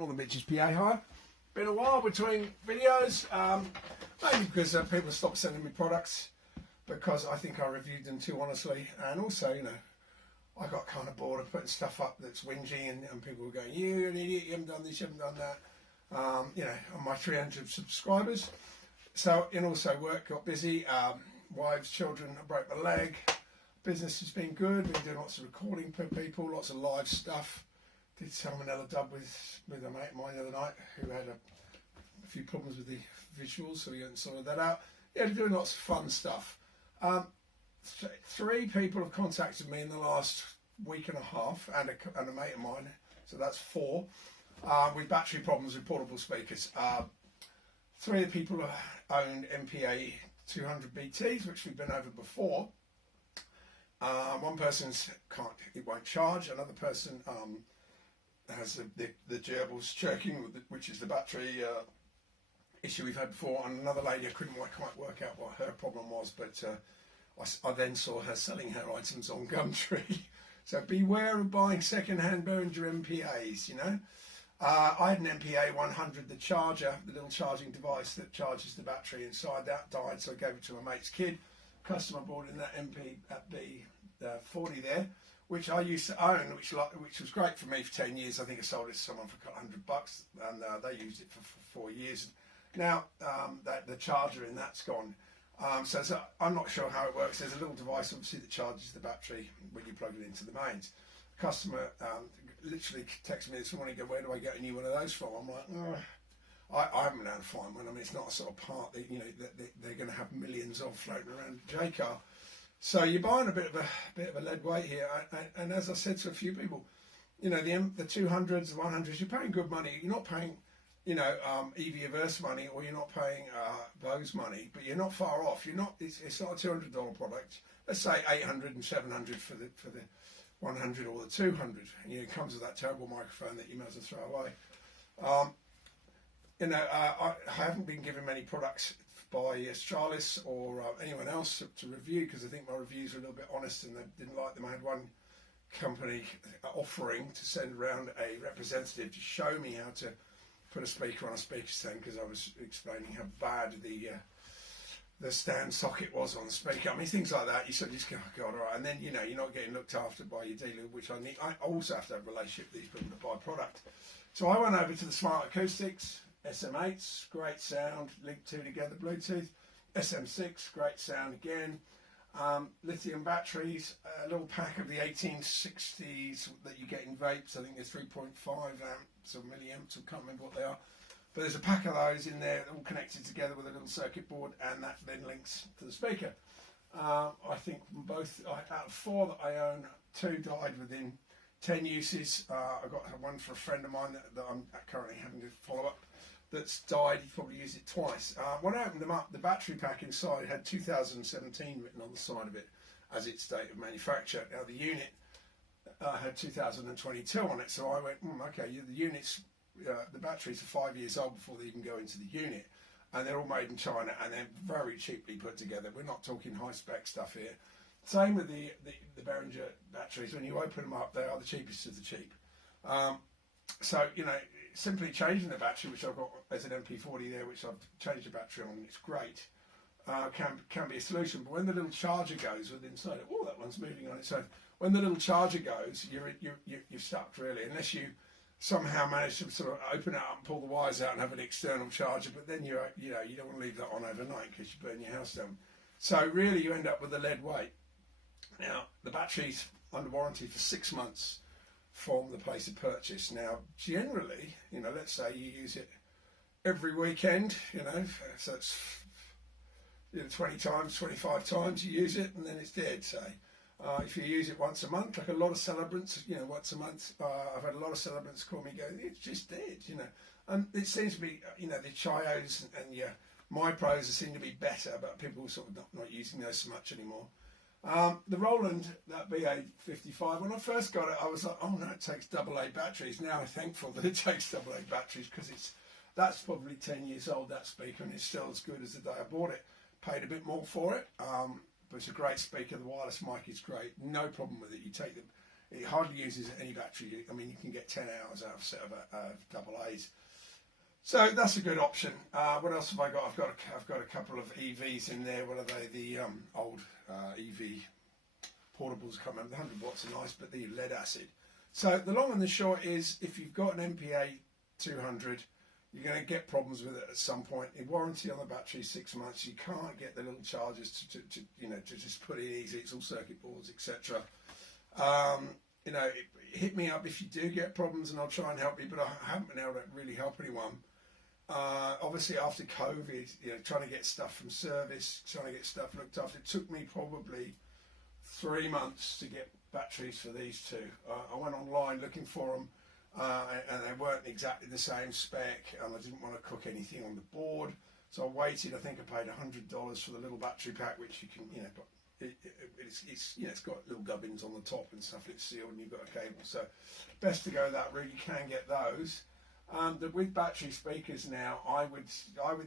Northern Beaches PA Hire. Been a while between videos, mainly because people stopped sending me products because I think I reviewed them too honestly, and also, you know, I got kind of bored of putting stuff up that's whingy and people were going, "You're an idiot, you haven't done this, you haven't done that." You know, on my 300 subscribers. So, and also work got busy, wives, children, I broke my leg. Business has been good, been doing lots of recording for people, lots of live stuff. Did salmonella dub with a mate of mine the other night who had a few problems with the visuals, so we went and sorted that out. Yeah, doing lots of fun stuff. 3 people have contacted me in the last week and a half, and a mate of mine, so that's 4, with battery problems with portable speakers. 3 of the people own MPA200BTs, which we've been over before. One person's it won't charge. Another person has the gerbils choking, which is the battery issue we've had before. And another lady, I couldn't quite work out what her problem was, but I then saw her selling her items on Gumtree. So beware of buying second-hand Behringer MPAs, you know. I had an MPA100, the charger, the little charging device that charges the battery inside. That died, so I gave it to my mate's kid. Customer bought in that MPA100BT there, which I used to own, which was great for me for 10 years. I think I sold it to someone for a couple $100, and they used it for 4 years. Now the charger in that's gone. So I'm not sure how it works. There's a little device, obviously, that charges the battery when you plug it into the mains. The customer literally texted me this morning, go, "Where do I get a new one of those from?" I'm like, "Oh, I haven't been able to find one." I mean, it's not a sort of part that, you know, that they're going to have millions of floating around J-car. So you're buying a bit of a lead weight here. And as I said to a few people, you know, the 200s, the 100s, you're paying good money. You're not paying, you know, EV Averse money, or you're not paying Bose money, but you're not far off. You're not. It's not a $200 product. Let's say 800 and 700 for the 100 or the 200. You know, it comes with that terrible microphone that you might as well throw away. You know, I haven't been given many products by Astralis or anyone else to review, because I think my reviews are a little bit honest and they didn't like them. I had one company offering to send around a representative to show me how to put a speaker on a speaker stand, because I was explaining how bad the stand socket was on the speaker. I mean, things like that. You sort of just go, "Oh God, all right." And then, you know, you're not getting looked after by your dealer, which I need. I also have to have a relationship with these people to buy product. So I went over to the Smart Acoustics SM8s, great sound, linked 2 together, Bluetooth. SM6, great sound again. Lithium batteries, a little pack of the 1860s that you get in vapes. I think they're 3.5 amps or milliamps, I can't remember what they are. But there's a pack of those in there, all connected together with a little circuit board, and that then links to the speaker. I think both, out of 4 that I own, 2 died within 10 uses. I got one for a friend of mine that I'm currently having to follow up, that's died. He probably used it twice. When I opened them up, the battery pack inside had 2017 written on the side of it as its date of manufacture. Now the unit had 2022 on it, so I went, okay, the units, the batteries are 5 years old before they even go into the unit, and they're all made in China, and they're very cheaply put together. We're not talking high spec stuff here. Same with the Behringer batteries. When you open them up, they are the cheapest of the cheap. So, you know, simply changing the battery, which I've got as an MP40 there, which I've changed the battery on, and it's great, can be a solution. But when the little charger goes with inside it, that one's moving on its own. When the little charger goes, you're stuck really, unless you somehow manage to sort of open it up and pull the wires out and have an external charger. But then you don't want to leave that on overnight because you burn your house down. So really, you end up with a lead weight. Now the battery's under warranty for 6 months from the place of purchase. Now, generally, you know, let's say you use it every weekend, you know, so it's 20 times, 25 times you use it, and then it's dead, say. If you use it once a month, like a lot of celebrants, you know, once a month, I've had a lot of celebrants call me going, "It's just dead," you know. And it seems to be, you know, the Chios and your MyPros seem to be better, but people are sort of not using those so much anymore. The Roland, that BA55, when I first got it, I was like, "Oh no, it takes AA batteries." Now I'm thankful that it takes AA batteries, because that's probably 10 years old, that speaker, and it's still as good as the day I bought it. Paid a bit more for it, but it's a great speaker. The wireless mic is great, no problem with it. You take It hardly uses any battery. I mean, you can get 10 hours out of a set of AA's. So that's a good option. What else have I got? I've got a couple of EVs in there. What are they? The old EV portables come in. The 100 watts are nice, but the lead acid. So the long and the short is, if you've got an MPA200, you're going to get problems with it at some point. The warranty on the battery is 6 months. You can't get the little chargers to just put it easy. It's all circuit boards, etc. Hit me up if you do get problems, and I'll try and help you. But I haven't been able to really help anyone. Obviously, after COVID, trying to get stuff from service, trying to get stuff looked after. It took me probably 3 months to get batteries for these two. I went online looking for them, and they weren't exactly the same spec, and I didn't want to cook anything on the board, so I waited. I think I paid $100 for the little battery pack, which you can, but it's got little gubbins on the top and stuff. It's sealed, and you've got a cable. So best to go that route. You can get those. With battery speakers now, I would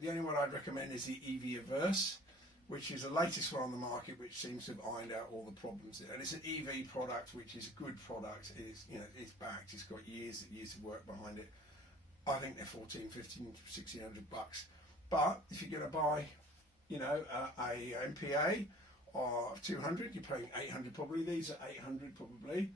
the only one I'd recommend is the EV-Averse, which is the latest one on the market, which seems to have ironed out all the problems there. And it's an EV product, which is a good product. It is, it's backed. It's got years of work behind it. I think they're $1,400, $1,500, $1,600. But if you're going to buy, a MPA or 200, you're paying $800 probably. These are $800 probably.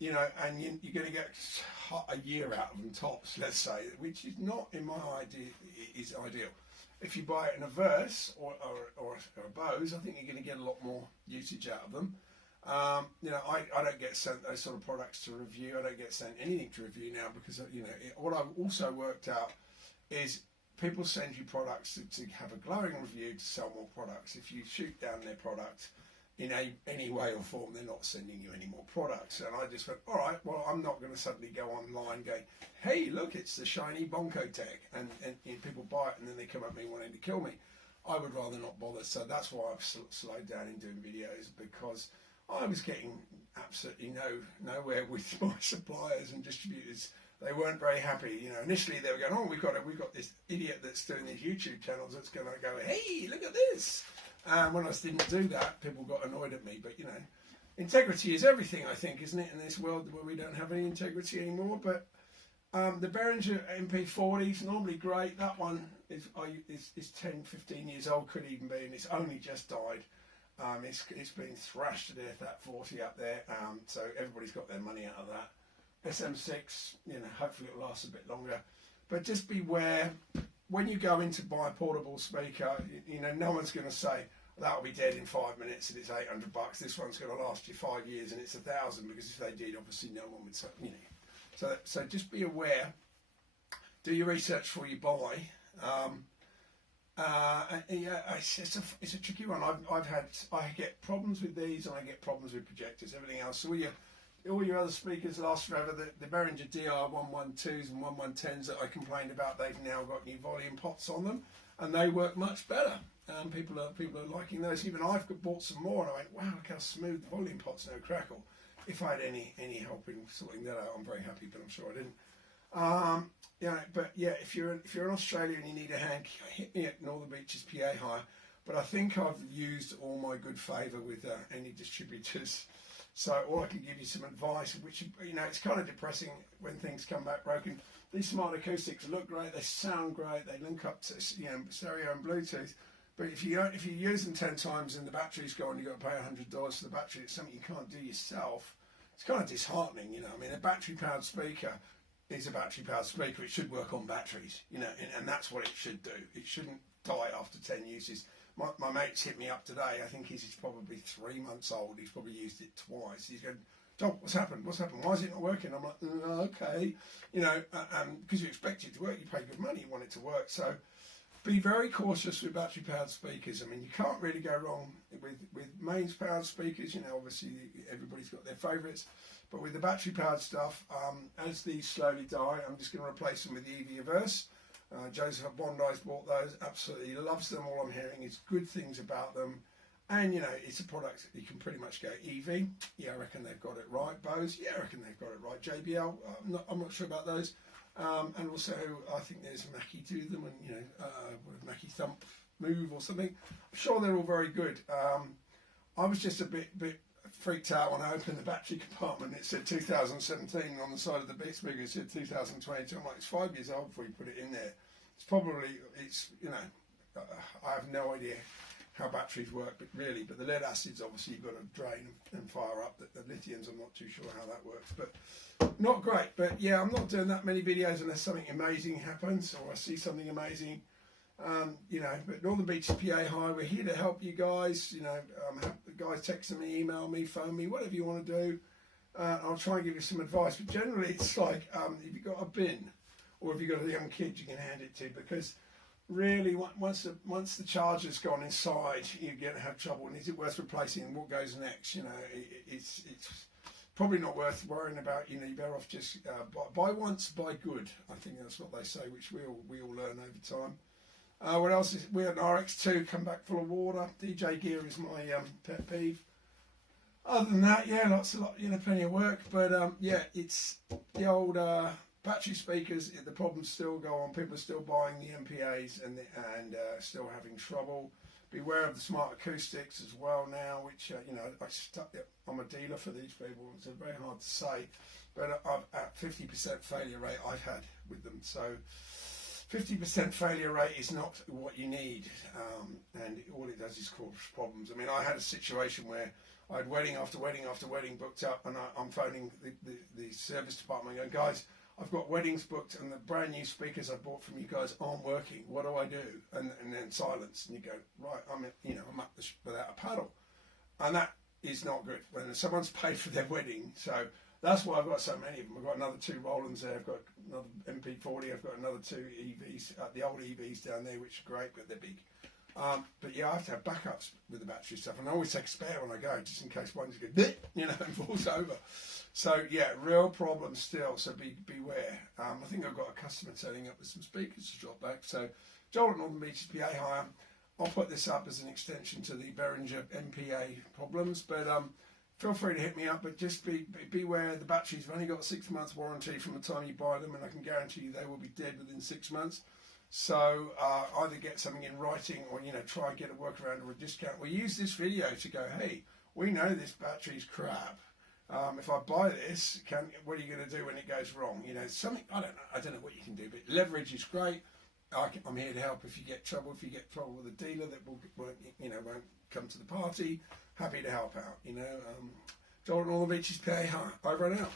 And you're going to get a year out of them tops, let's say, which is not, in my idea, is ideal. If you buy it in a Verse or a Bose, I think you're going to get a lot more usage out of them. I don't get sent those sort of products to review. I don't get sent anything to review now because, what I've also worked out is people send you products to have a glowing review to sell more products. If you shoot down their product in any way or form, they're not sending you any more products. And I just went, all right, well, I'm not going to suddenly go online going, hey, look, it's the shiny Bonko Tech, and people buy it and then they come at me wanting to kill me. I would rather not bother. So that's why I've slowed down in doing videos, because I was getting absolutely nowhere with my suppliers and distributors. They weren't very happy. Initially they were going, oh, we've got this idiot that's doing these YouTube channels that's going to go, hey, look at this. And when I didn't do that, people got annoyed at me. But, integrity is everything, I think, isn't it, in this world where we don't have any integrity anymore. But the Behringer MP40 is normally great. That one is 10, 15 years old, could even be, and it's only just died. It's been thrashed to death, that 40 up there. So everybody's got their money out of that. SM6, hopefully it'll last a bit longer. But just beware. When you go in to buy a portable speaker, no one's going to say that'll be dead in 5 minutes and it's $800. This one's going to last you 5 years and it's $1,000, because if they did, obviously no one would say, So just be aware. Do your research before you buy. It's a tricky one. I get problems with these and I get problems with projectors. Everything else. So all your other speakers last forever. The Behringer DR112s and 110s that I complained about, they've now got new volume pots on them, and they work much better. People are liking those. Even I've bought some more, and I went, wow, look how smooth the volume pots, no crackle. If I had any help in sorting that out, I'm very happy, but I'm sure I didn't. But yeah, if you're in Australia and you need a hand, hit me at Northern Beaches PA Hire. But I think I've used all my good favour with any distributors. So, or I can give you some advice, which, it's kind of depressing when things come back broken. These smart acoustics look great, they sound great, they link up to, stereo and Bluetooth. But if you use them 10 times and the battery's gone, you've got to pay $100 for the battery. It's something you can't do yourself. It's kind of disheartening, a battery-powered speaker is a battery-powered speaker. It should work on batteries, and that's what it should do. It shouldn't die after 10 uses. My mate's hit me up today. I think he's probably 3 months old. He's probably used it twice. He's going, John, what's happened? Why is it not working? I'm like, okay. Because you expect it to work. You pay good money. You want it to work. So be very cautious with battery-powered speakers. You can't really go wrong with mains-powered speakers. Obviously everybody's got their favourites. But with the battery-powered stuff, as these slowly die, I'm just going to replace them with the EV-Averse. Joseph at Bondi's bought those, absolutely loves them. All I'm hearing is good things about them. And, it's a product that you can pretty much go EV. Yeah, I reckon they've got it right. Bose, yeah, I reckon they've got it right. JBL, I'm not sure about those. And also, I think there's Mackie do them, and, Mackie Thump Move or something. I'm sure they're all very good. I was just a bit freaked out when I opened the battery compartment. It said 2017 on the side of the bit speaker. It said 2022. I'm like, it's 5 years old before you put it in there. It's probably, I have no idea how batteries work, but the lead acids, obviously you've got to drain and fire up. The lithiums, I'm not too sure how that works, but not great. But yeah, I'm not doing that many videos unless something amazing happens or I see something amazing. But Northern Beaches PA High, we're here to help you guys. The guys texting me, email me, phone me, whatever you want to do. I'll try and give you some advice. But generally, it's like if you've got a bin or if you've got a young kid, you can hand it to, because really, once the charger's gone inside, you're going to have trouble. And is it worth replacing? And what goes next? It's probably not worth worrying about. You're better off just buy once, buy good. I think that's what they say, which we all learn over time. What else is we had an RX2 come back full of water. DJ gear is my pet peeve. Other than that, yeah, plenty of work. But it's the old battery speakers. The problems still go on. People are still buying the MPAs and still having trouble. Beware of the smart acoustics as well now, which I'm a dealer for these people. It's very hard to say, but at 50% failure rate I've had with them. So 50% failure rate is not what you need, and all it does is cause problems. I mean, I had a situation where I had wedding after wedding after wedding booked up, and I'm phoning the service department going, guys, I've got weddings booked and the brand new speakers I bought from you guys aren't working. What do I do? And then silence, and you go, right, I'm up without a paddle, and that is not good when someone's paid for their wedding. So that's why I've got so many of them. I've got another 2 Rolands there. I've got another MP40. I've got another 2 EVs, the old EVs down there, which are great, but they're big. But yeah, I have to have backups with the battery stuff, and I always take a spare when I go, just in case one's good, and falls over. So yeah, real problem still. So beware. I think I've got a customer turning up with some speakers to drop back. So Joel at Northern Beaches PA Hire. I'll put this up as an extension to the Behringer MPA problems, but feel free to hit me up. But just beware. The batteries have only got a 6 months warranty from the time you buy them, and I can guarantee you they will be dead within 6 months. So either get something in writing or try and get a workaround or a discount. We use this video to go, hey, we know this battery's crap. If I buy this, what are you going to do when it goes wrong? Something, I don't know what you can do, but leverage is great. I'm here to help if you get trouble. If you get trouble with a dealer that won't come to the party, happy to help out. Joel at Northern Beaches PA, over and out.